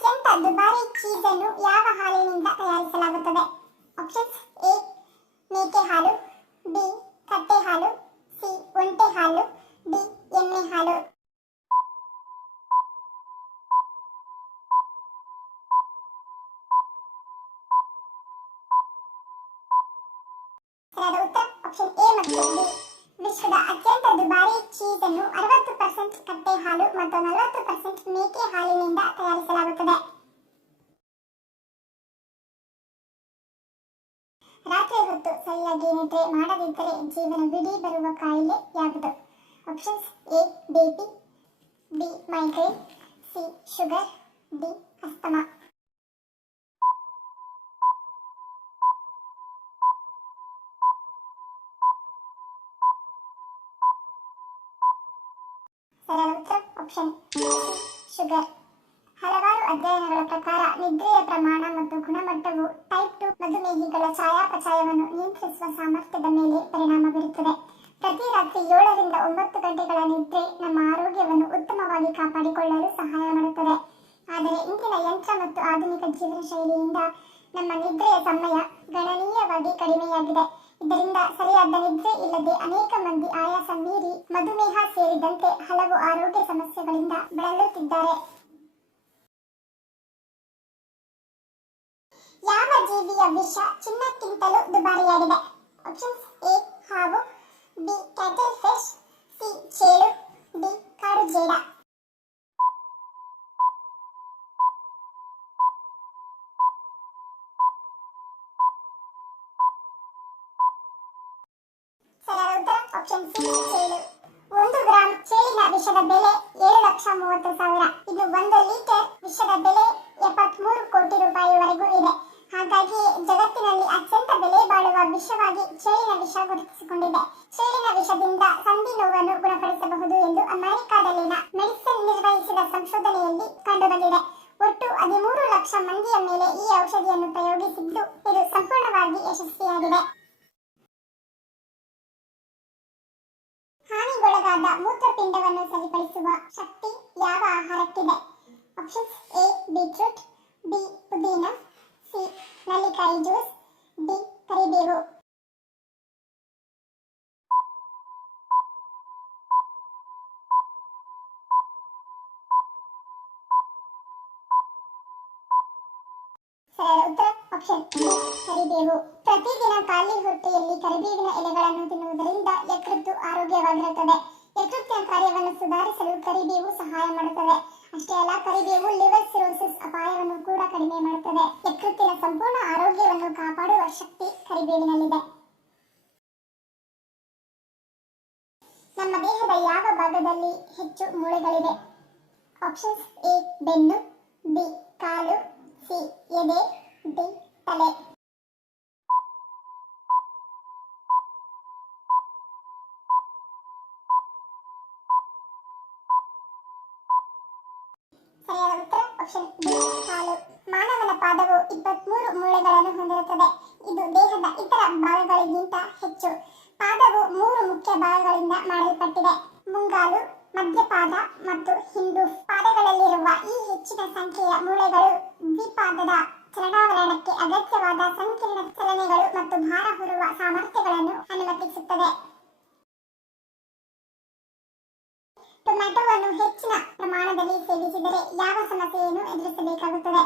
ಅತ್ಯಂತ ದುಬಾರಿ ಚೀಸ್ ಅನ್ನು ಯಾವ ಹಾಲಿನಿಂದ ತಯಾರಿಸಲಾಗುತ್ತದೆ? ಆಪ್ಷನ್ಸ್: ಎ ಮೇಕೆ ಹಾಲು, ಬಿ ಕತ್ತೆ ಹಾಲು, ಸಿ ಒಂಟೆ ಹಾಲು, ಡಿ ಎಮ್ಮೆ ಹಾಲು. ಸರಿಯಾದ ಉತ್ತರ ಆಪ್ಷನ್ ಎ ಮತ್ತು ಬಿ. ವಿಶ್ವದ ಅತ್ಯಂತ ದುಬಾರಿ ಚೀಸ್ ಅನ್ನು 60% ಕತ್ತೆ ಹಾಲು ಮತ್ತು 40% ಮೇಕೆ ಹಾಲಿನಿಂದ ತಯಾರಿಸಲಾಗುತ್ತದೆ. ರಾತ್ರಿ ಹೊತ್ತು ಸರಿಯಾಗಿ ನಿದ್ರೆ ಮಾಡದಿದ್ದರೆ ಜೀವನವಿಡೀ ಬರುವ ಕಾಯಿಲೆ ಯಾವುದು? Options: A BP, B migraine, C sugar, D asthma. ಸರಿಯಾದ ಉತ್ತರ ಆಪ್ಷನ್ ಸಿ ಶುಗರ್. ಹಲವಾರು ಅಧ್ಯಯನಗಳ ಪ್ರಕಾರ ನಿದ್ರೆಯ ಪ್ರಮಾಣ ಮತ್ತು ಗುಣಮಟ್ಟವು ಟೈಪ್ 2 ಮಧುಮೇಹಿಗಳ ಚಯಾಪಚಯವನ್ನು ನಿಯಂತ್ರಿಸುವ ಸಾಮರ್ಥ್ಯದ ಮೇಲೆ ಪರಿಣಾಮ ಬೀರುತ್ತದೆ. ಪ್ರತಿ ರಾತ್ರಿ 7 ರಿಂದ 9 ಗಂಟೆಗಳ ನಿದ್ರೆ ನಮ್ಮ ಆರೋಗ್ಯವನ್ನು ಉತ್ತಮವಾಗಿ ಕಾಪಾಡಿಕೊಳ್ಳಲು ಸಹಾಯ ಮಾಡುತ್ತದೆ. ಆದರೆ ಇಂದಿನ ಯಂತ್ರ ಮತ್ತು ಆಧುನಿಕ ಜೀವನ ಶೈಲಿಯಿಂದ ನಮ್ಮ ನಿದ್ರೆಯ ಸಮಯ ಗಣನೀಯವಾಗಿ ಕಡಿಮೆಯಾಗಿದೆ. ಇದರಿಂದ ಸರಿಯಾದ ನಿದ್ರೆ ಇಲ್ಲದೆ ಅನೇಕ ಮಂದಿ ಆಯಾಸ ಮೀರಿ ಮಧುಮೇಹ ಸೇರಿದಂತೆ ಹಲವು ಆರೋಗ್ಯ ಸಮಸ್ಯೆಗಳಿಂದ ಬಳಲುತ್ತಿದ್ದಾರೆ. ಯಾವ ಜೀವಿಯ ವಿಷ ಚಿನ್ನಕ್ಕಿಂತಲೂ ದುಬಾರಿಯಾಗಿದೆ? ಆಪ್ಷನ್ಸ್: ಎ ಹಾವು, ಬಿ ಕ್ಯಾಟಲ್ ಫಿಶ್, ಸಿ ಚೇಳು, ಡಿ ಕಾಡು ಜೇಡ. ಸರಿಯಾದ ಉತ್ತರ ಆಪ್ಷನ್ ಸಿ ಚೇಳು. 1 ಗ್ರಾಂ ಚೇಳಿನ ವಿಷದ ಬೆಲೆ 7,30,000. ಇದು 1 ಲೀಟರ್ ವಿಷದ ಬೆಲೆ 73 ಕೋಟಿ ರೂಪಾಯಿವರೆಗೂ ಇದೆ. ಹಾಗಾಗಿ ಜಗತ್ತಿನಲ್ಲಿ ಅತ್ಯಂತ ಬೆಲೆ ಬಾಳುವ ವಿಷವಾಗಿ ಚೇಳಿನ ವಿಷ ಗುರುತಿಸಿಕೊಂಡಿದೆ. ಚೇಳಿನ ವಿಷದಿಂದ ಸಂಧಿ ನೋವನ್ನು ಗುಣಪಡಿಸಬಹುದು ಎಂದು ಅಮೆರಿಕಾದಲ್ಲಿನ ಮೆಡಿಸಿನ್ ನಿರ್ವಹಿಸಿದ ಸಂಶೋಧನೆಯಲ್ಲಿ ಕಂಡುಬಂದಿದೆ. ಒಟ್ಟು 13 ಲಕ್ಷ ಮಂದಿಯ ಮೇಲೆ ಈ ಔಷಧಿಯನ್ನು ಪ್ರಯೋಗಿಸಿದ್ದು ಇದು ಸಂಪೂರ್ಣವಾಗಿ ಯಶಸ್ವಿಯಾಗಿದೆ. ಹಾನಿಗೊಳಗಾದ ಮೂತ್ರಪಿಂಡವನ್ನು ಸರಿಪಡಿಸುವ ಶಕ್ತಿ ಯಾವ ಆಹಾರಕ್ಕಿದೆ? ಆಪ್ಷನ್ಸ್: ಎ ಬೀಟ್ರೂಟ್, ಬಿ ಪುದೀನ, ಸಿ ನಲ್ಲಿಕಾಯಿ ಜ್ಯೂಸ್, ಡಿ ಕರಿಬೇವು. ಸರಿಯಾದ ಉತ್ತರ ಆಪ್ಷನ್ ಡಿ ಕರಿಬೇವು. ಪ್ರತಿದಿನ ಖಾಲಿ ಹೊಟ್ಟೆಯಲ್ಲಿ ಕರಿಬೇವಿನ ಎಲೆಗಳನ್ನು ತಿನ್ನುವುದರಿಂದ ಯಕೃತ್ತು ಆರೋಗ್ಯವಾಗಿರುತ್ತದೆ. ಯಕೃತ್ತಿನ ಕಾರ್ಯವನ್ನು ಸುಧಾರಿಸಲು ಕರಿಬೇವು ಸಹಾಯ ಮಾಡುತ್ತದೆ. ಅಷ್ಟೇ ಅಲ್ಲ, ಕರಿಬೇವು ಲಿವರ್ ಸಿರೋಸಿಸ್ ಅಪಾಯವನ್ನು ಕೂಡ ಕಡಿಮೆ ಮಾಡುತ್ತದೆ. ಯಕೃತ್ತಿನ ಸಂಪೂರ್ಣ ಆರೋಗ್ಯವನ್ನು ಕಾಪಾಡುವ ಶಕ್ತಿ ಕರಿಬೇವಿನಲ್ಲಿದೆ. ನಮ್ಮ ದೇಹದ ಯಾವ ಭಾಗದಲ್ಲಿ ಹೆಚ್ಚು ಮೂಳೆಗಳಿವೆ? ಆಪ್ಷನ್ಸ್: ಎ ಬೆನ್ನು, ಬಿ ಕಾಲು, ಸಿ ಎದೆ, ಡಿ ತಲೆ. ಸರಿಯಾದ ಉತ್ತರ ಆಪ್ಷನ್ ಬಿ ಕಾಲು. ಮಾನವನ ಪಾದವು 23 ಮೂಳೆಗಳನ್ನು ಹೊಂದಿರುತ್ತದೆ. ಇದು ದೇಹದ ಇತರ ಭಾಗಗಳಿಗಿಂತ ಹೆಚ್ಚು. ಪಾದವು 3 ಮುಖ್ಯ ಭಾಗಗಳಿಂದ ಮಾಡಲ್ಪಟ್ಟಿದೆ: ಮುಂಗಾಲು, ಮಧ್ಯಪಾದ ಮತ್ತು ಹಿಂಡು. ಪಾದಗಳಲ್ಲಿರುವ ಈ ಹೆಚ್ಚಿನ ಸಂಖ್ಯೆಯ ಮೂಳೆಗಳು ದ್ವಿಪಾದದ ಚಲನಾವಲನಕ್ಕೆ ಅಗತ್ಯವಾದ ಸಂಕೀರ್ಣ ಚಲನೆಗಳು ಮತ್ತು ಭಾರ ಹೊರುವ ಸಾಮರ್ಥ್ಯಗಳನ್ನು ಅನುಮತಿಸುತ್ತದೆ. ಟೊಮ್ಯಾಟೊವನ್ನು ಹೆಚ್ಚಿನ ಪ್ರಮಾಣದಲ್ಲಿ ಸೇವಿಸಿದರೆ ಯಾವ ಸಮಸ್ಯೆಯನ್ನು ಎದುರಿಸಬೇಕಾಗುತ್ತದೆ?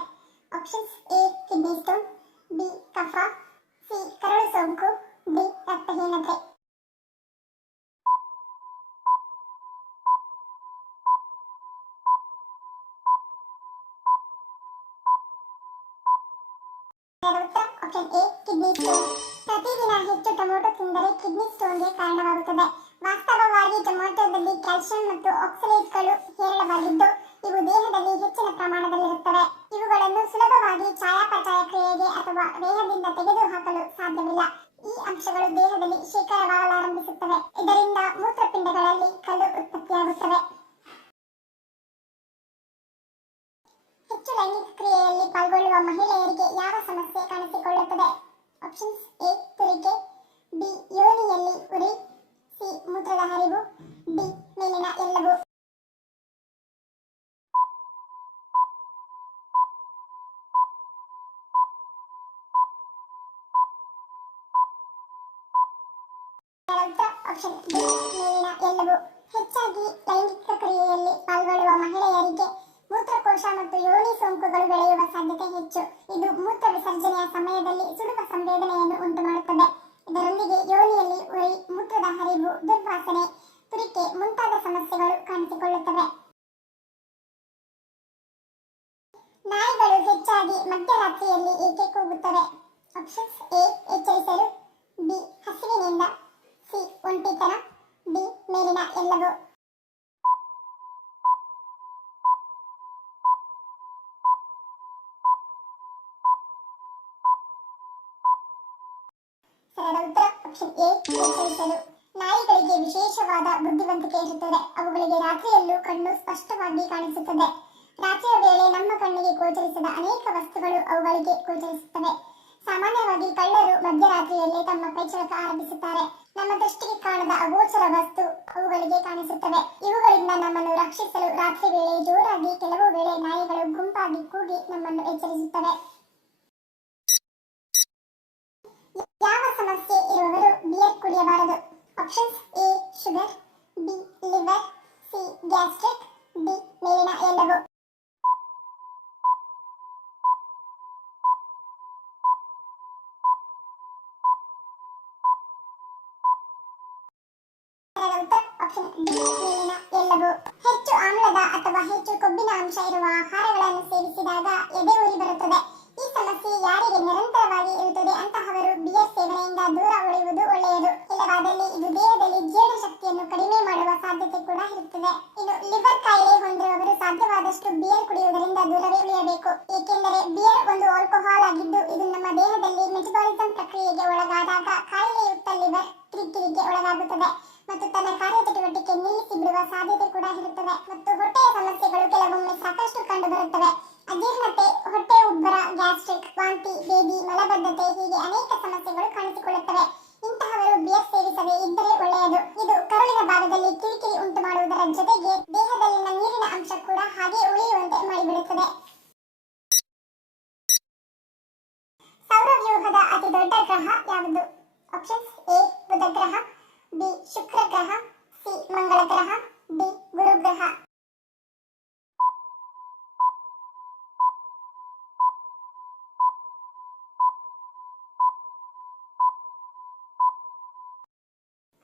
Options: A kidney stone, B ಕಫ, ಸಿ ಕರಳು ಸೋಂಕು, ಡಿ ರಕ್ತಹೀನತೆ. ಉತ್ತರ ಆಪ್ಷನ್ ಎ ಕಿಡ್ನಿ ಸ್ಟೋನ್. ಪ್ರತಿದಿನ ಹೆಚ್ಚು ಟೊಮೆಟೊ ತಿಂದರೆ ಕಿಡ್ನಿ ಸ್ಟೋನ್ಗೆ ಕಾರಣವಾಗುತ್ತದೆ. ವಾಸ್ತವವಾಗಿ ಟೊಮೆಟೊದಲ್ಲಿ ಕ್ಯಾಲ್ಸಿಯಂ ಮತ್ತು ಆಕ್ಸಲೇಟ್ಗಳು ಹೇರಳವಾಗಿದ್ದು ಇವು ದೇಹದಲ್ಲಿ ಹೆಚ್ಚಿನ ಪ್ರಮಾಣದಲ್ಲಿರುತ್ತವೆ. ಇವುಗಳನ್ನು ಸುಲಭವಾಗಿ ಚಯಾಪಚಯ ಕ್ರಿಯೆಗೆ ಅಥವಾ ದೇಹದಿಂದ ತೆಗೆದುಹಾಕಲು ಸಾಧ್ಯವಿಲ್ಲ. ಈ ಅಂಶಗಳು ದೇಹದಲ್ಲಿ ಶೇಖರವಾಗಲಾರಂಭಿಸುತ್ತವೆ. ಇದರಿಂದ ಮೂತ್ರಪಿಂಡಗಳಲ್ಲಿ ಕಲ್ಲು ಉತ್ಪತ್ತಿಯಾಗುತ್ತವೆ. ಹೆಚ್ಚು ಲೈಂಗಿಕ ಕ್ರಿಯೆಯಲ್ಲಿ ಪಾಲ್ಗೊಳ್ಳುವ ಮಹಿಳೆಯರಿಗೆ ಯಾವ ಸಮಸ್ಯೆ ಕಾಣಿಸಿಕೊಳ್ಳುತ್ತದೆ? ಆಪ್ಷನ್ಸ್: ಎ ತುರಿಕೆ, ಬಿ ಯೋನಿಯಲ್ಲಿ ಉರಿ, ಸಿ ಮೂತ್ರದ ಹರಿವು, ಡಿ ಮೇಲಿನ ಎಲ್ಲವೂ. ಆಪ್ಷನ್ ಬಿ ಮೇಲಿನ ಎಲ್ಲವೂ. ಹೆಚ್ಚಾಗಿ ಲೈಂಗಿಕ ಕ್ರಿಯೆಯಲ್ಲಿ ಪಾಲ್ಗೊಳ್ಳುವ ಮಹಿಳೆಯರಿಗೆ ಮೂತ್ರಕೋಶ ಮತ್ತು ಯೋನಿ ಸೋಂಕುಗಳು ಬೆಳೆಯುವ ಸಾಧ್ಯತೆ ಹೆಚ್ಚು. ಇದು ಮೂತ್ರ ವಿಸರ್ಜನೆಯ ಸಮಯದಲ್ಲಿ ಸುಡುವ ಸಂವೇದನೆಯನ್ನು ಉಂಟುಮಾಡುತ್ತದೆ. ಇದರೊಂದಿಗೆ ಯೋನಿಯಲ್ಲಿ ಉರಿ, ಮೂತ್ರದ ಹರಿವು, ದುರ್ವಾಸನೆ, ತುರಿಕೆ ಮುಂತಾದ ಸಮಸ್ಯೆಗಳು ಕಾಣಿಸಿಕೊಳ್ಳುತ್ತವೆ. ನಾಯಿಗಳು ಹೆಚ್ಚಾಗಿ ಮಧ್ಯರಾತ್ರಿಯಲ್ಲಿ ಏಕೆ ಕೂಗುತ್ತವೆ? ಆಪ್ಷನ್ಸ್ ಎ ಎಚ್ಚರಿಸಲು, ಬಿ ಹಸಿವಿನಿಂದ, ಸಿ ಒಂಟಿತನ, ಡಿ ಮೇಲಿನ ಎಲ್ಲವೂ. ಸರಿಯಾದ ಉತ್ತರ ಆಪ್ಷನ್ ಎ ಎಚ್ಚರಿಸಲು. ನಾಯಿಗಳಿಗೆ ವಿಶೇಷವಾದ ಬುದ್ಧಿವಂತಿಕೆ ಇರುತ್ತದೆ. ಅವುಗಳಿಗೆ ರಾತ್ರಿಯಲ್ಲೂ ಕಣ್ಣು ಸ್ಪಷ್ಟವಾಗಿ ಕಾಣಿಸುತ್ತದೆ. ರಾತ್ರಿಯ ವೇಳೆ ನಮ್ಮ ಕಣ್ಣಿಗೆ ಗೋಚರಿಸದ ಅನೇಕ ವಸ್ತುಗಳು ಅವುಗಳಿಗೆ ಗೋಚರಿಸುತ್ತವೆ. ಸಾಮಾನ್ಯವಾಗಿ ಕಳ್ಳರು ಮಧ್ಯರಾತ್ರಿಯಲ್ಲೇ ತಮ್ಮ ಕೈಚಳಕ ಆರಂಭಿಸುತ್ತಾರೆ. ನಮ್ಮ ದೃಷ್ಟಿಗೆ ಕಾಣದ ಅಗೋಚರ ವಸ್ತು ಅವುಗಳಿಗೆ ಕಾಣಿಸುತ್ತವೆ. ಇವುಗಳಿಂದ ನಮ್ಮನ್ನು ರಕ್ಷಿಸಲು ರಾತ್ರಿ ವೇಳೆ ಜೋರಾಗಿ, ಕೆಲವು ವೇಳೆ ನಾಯಿಗಳು ಗುಂಪಾಗಿ ಕೂಗಿ ನಮ್ಮನ್ನು ಎಚ್ಚರಿಸುತ್ತವೆ. ಯಾವ ಸಮಸ್ಯೆ ಇರುವವರು ಬಿಯರ್ ಕುಡಿಯಬಾರದು? Options A sugar, B liver, C gastric, D ಮೇಲಿನ ಎಲ್ಲವೂ. ಆಪ್ಷನ್ ಡಿ ಮೇಲಿನ ಎಲ್ಲವೂ. ಹೆಚ್ಚು ಆಮ್ಲದ ಅಥವಾ ಹೆಚ್ಚು ಕೊಬ್ಬಿನ ಅಂಶ ಇರುವ ಆಹಾರಗಳನ್ನು ಸೇವಿಸಿದಾಗ ಎದೆ ಉರಿ ಬರುತ್ತದೆ. ಈ ಸಮಸ್ಯೆ ಯಾರಿಗೆ ನಿರಂತರವಾಗಿ ಇರುತ್ತದೆ ಅಂತಹವರು ಬಿಯರ್ ಸೇವನೆಯಿಂದ ದೂರ ಉಳಿಯುವುದು ಒಳ್ಳೆಯದು. ಇಲ್ಲವಾದಲ್ಲಿ ಇದು ದೇಹದಲ್ಲಿ ಜೀರ್ಣಶಕ್ತಿಯನ್ನು ಕಡಿಮೆ ಮಾಡುವ ಸಾಧ್ಯತೆ ಕೂಡ ಇರುತ್ತದೆ. ಇನ್ನು ಲಿವರ್ ಕಾಯಿಲೆ ಹೊಂದಿರುವವರು ಸಾಧ್ಯವಾದಷ್ಟು ಬಿಯರ್ ಕುಡಿಯುವುದರಿಂದ ದೂರವೇ ಉಳಿಯಬೇಕು. ಏಕೆಂದರೆ ಬಿಯರ್ ಒಂದು ಆಲ್ಕೋಹಾಲ್ ಆಗಿದ್ದು, ಇದು ನಮ್ಮ ದೇಹದಲ್ಲಿ ಮೆಟಬಾಲಿಸಂ ಪ್ರಕ್ರಿಯೆಗೆ ಒಳಗಾದಾಗ ಕಾಯಿಲೆಯುಕ್ತ ಲಿವರ್ ಕಿರಿಕಿರಿಗೆ ಒಳಗಾಗುತ್ತದೆ ಮತ್ತು ತನ್ನ ಕಾರ್ಯಚಟುವಟಿಕೆ ನಿಲ್ಲಿಸಿ ಬಿಡುವ ಸಾಧ್ಯತೆ ಕೂಡ ಇರುತ್ತದೆ. ಮತ್ತು ಹೊಟ್ಟೆಯ ಸಮಸ್ಯೆಗಳು ಕೆಲವೊಮ್ಮೆ ಸಾಕಷ್ಟು ಕಂಡುಬರುತ್ತವೆ. ಅಜೀರ್ಣತೆ, ಹೊಟ್ಟೆ ಉಬ್ಬರ, ಗ್ಯಾಸ್ಟ್ರಿಕ್, ವಾಂತಿ, ಬೇದಿ, ಮಲಬದ್ಧತೆ ಹೀಗೆ ಅನೇಕ ಸಮಸ್ಯೆಗಳು ಕಾಣಿಸಿಕೊಳ್ಳುತ್ತವೆ. ಇಂತಹವರು ಬಿಯರ್ ಸೇವಿಸದೇ ಇದ್ದರೆ ಒಳ್ಳೆಯದು. ಇದು ಕರುಳಿನ ಭಾಗದಲ್ಲಿ ಕಿರಿಕಿರಿ ಉಂಟು ಮಾಡುವುದರ ಜೊತೆಗೆ ದೇಹದಲ್ಲಿನ ನೀರಿನ ಅಂಶ ಕೂಡ ಹಾಗೆ ಉಳಿಯುವಂತೆ ಮಾಡಿಬಿಡುತ್ತದೆ. ಸೌರವ್ಯೂಹದ ಅತಿ ದೊಡ್ಡ ಗ್ರಹ ಯಾವುದು? ಆಪ್ಷನ್ಸ್ ಎ ಬುಧ ಗ್ರಹ, ಬಿ ಶುಕ್ರ ಗ್ರಹ, ಸಿ ಮಂಗಳ ಗ್ರಹ, ಡಿ ಗುರು ಗ್ರಹ.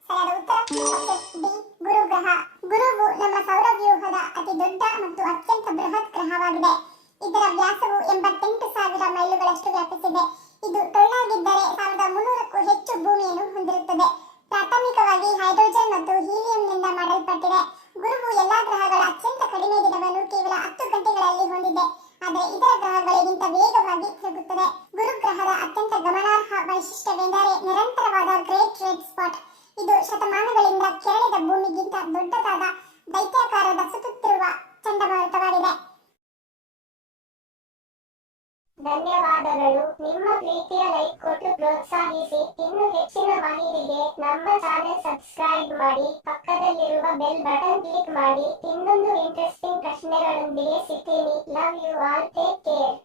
ಸರಿಯಾದ ಉತ್ತರ ಆಪ್ಷನ್ ಡಿ ಗುರು ಗ್ರಹ. ಗುರುವು ನಮ್ಮ ಸೌರವ್ಯೂಹದ ಅತಿ ದೊಡ್ಡ ಮತ್ತು ಅತ್ಯಂತ ಬೃಹತ್ ಗ್ರಹವಾಗಿದೆ. ಇದರ ವ್ಯಾಸವು 88,000 ಮೈಲುಗಳಷ್ಟು ವ್ಯಾಪಿಸಿದೆ. ಇದು ಟೊಳ್ಳಾಗಿದ್ದರೆ 1300ಕ್ಕೂ ಹೆಚ್ಚು ಭೂಮಿಯನ್ನು ಹೊಂದಿರುತ್ತದೆ. ಪ್ರಾಥಮಿಕವಾಗಿ ಹೈಡ್ರೋಜನ್ ಮತ್ತು ಹೀಲಿಯಂನಿಂದ ಮಾಡಲ್ಪಟ್ಟಿದೆ. ಗುರುವು ಎಲ್ಲಾ ಗ್ರಹಗಳ ಅತ್ಯಂತ ಕಡಿಮೆ ದಿನವನ್ನು ಕೇವಲ 10 ಗಂಟೆಗಳಲ್ಲಿ ಹೊಂದಿದೆ. ಆದರೆ ಇತರ ಗ್ರಹಗಳಿಗಿಂತ ವೇಗವಾಗಿ ತಿರುಗುತ್ತದೆ. ಗುರು ಗ್ರಹದ ಅತ್ಯಂತ ಗಮನಾರ್ಹ ವೈಶಿಷ್ಟ್ಯವೆಂದರೆ ನಿರಂತರವಾದ ಗ್ರೇಟ್ ರೆಡ್ ಸ್ಪಾಟ್. ಇದು ಶತಮಾನಗಳಿಂದ ಕೆರಳಿದ ಭೂಮಿಗಿಂತ ದೊಡ್ಡದಾದ ದೈತ್ಯಾಕಾರದ ಸುತ್ತುತ್ತಿರುವ ಚಂಡಮಾರುತವಾಗಿದೆ. ಧನ್ಯವಾದಗಳು. ನಿಮ್ಮ ಪ್ರೀತಿಯ ಲೈಕ್ ಕೊಟ್ಟು ಪ್ರೋತ್ಸಾಹಿಸಿ. ಇನ್ನು ಹೆಚ್ಚಿನ ಮಾಹಿತಿಗೆ ನಮ್ಮ ಚಾನೆಲ್ ಸಬ್ಸ್ಕ್ರೈಬ್ ಮಾಡಿ, ಪಕ್ಕದಲ್ಲಿರುವ ಬೆಲ್ ಬಟನ್ ಕ್ಲಿಕ್ ಮಾಡಿ. ಇನ್ನೊಂದು ಇಂಟ್ರೆಸ್ಟಿಂಗ್ ಪ್ರಶ್ನೆಗಳೊಂದಿಗೆ ಸಿಗ್ತೀನಿ. Love you all. Take care.